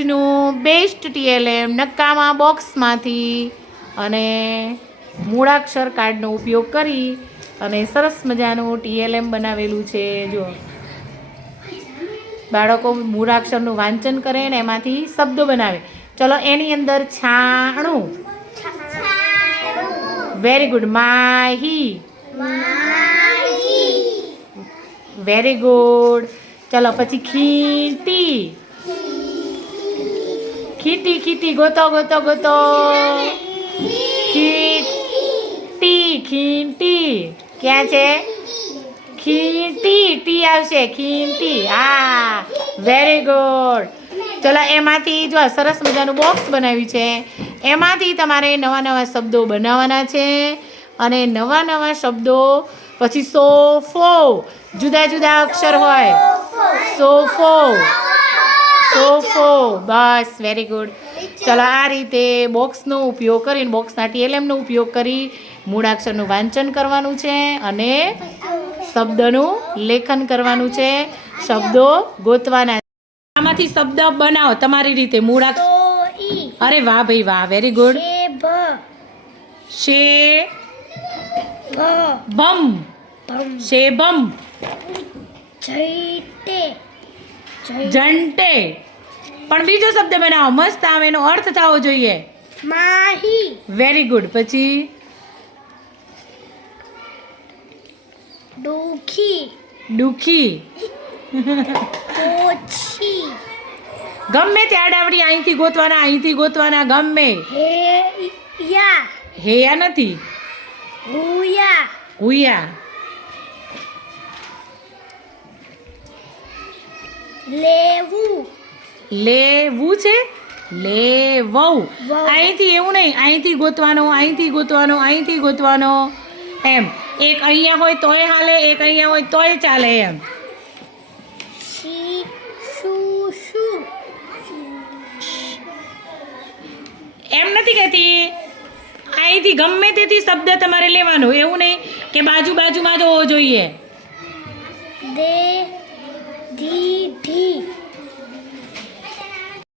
આજનું best TLM નક્કામાં બોક્સમાંથી અને મૂળાક્ષર કાર્ડનો ઉપયોગ કરી અને સરસ મજાનું ટીએલએમ બનાવેલું છે જો બાળકો મૂળાક્ષરનું વાંચન કરે ને એમાંથી શબ્દો બનાવે. ચલો એની અંદર છાણું. Very good Mahi. Very good ચલો પછી ખીટી. ખીટી ખીટી, ગોતો ગોતો ગોતો. ખીટી ખીટી. ક્યાં છે? ખીટી, ટી આવશે. ખીટી. હા વેરી ગુડ ચલો, એમાંથી જો આ સરસ મજાનું બોક્સ બનાવ્યું છે, એમાંથી તમારે નવા નવા શબ્દો બનાવવાના છે અને નવા નવા શબ્દો, પછી સોફો જુદા જુદા અક્ષર હોય. સોફો સોફો બસ વેરી ગુડ ચલો આ રીતે બોક્સનો ઉપયોગ કરીને બોક્સના ટીએલએમનો ઉપયોગ કરી મૂળાક્ષરનું વાંચન કરવાનું છે અને શબ્દનું લેખન કરવાનું છે. શબ્દો ગોતવાના આમાંથી શબ્દ બનાવો તમારી રીતે મૂળાક્ષર. અરે વાહ ભાઈ વાહ વેરી ગુડ શે બમ ભમ. જઈ જંટે. પણ બીજો શબ્દ બનાવો. મસ્ત આવે એનો અર્થ થવો જોઈએ. માહી. વેરી ગુડ પછી? દુખી દુખી ઓછી. ગમે તે આડાવડી અહીંથી ગોતવાના અહીંથી ગોતવાના ગમે. હે યા. હેયા નથી. હુયા. હુયા. લેવું. લેવું છે? લે વહુ. અહીંથી એવું નહીં અહીંથી ગોતવાનો અહીંથી ગોતવાનો અહીંથી ગોતવાનો. એમ. એક અહીંયા હોય તોય હાલે એક અહીંયા હોય તોય ચાલે એમ. એમ નથી કહેતી. અહીંથી ગમે તેથી શબ્દ તમારે લેવાનો એવું નહીં કે બાજુ બાજુમાં જ હોવો જોઈએ. દે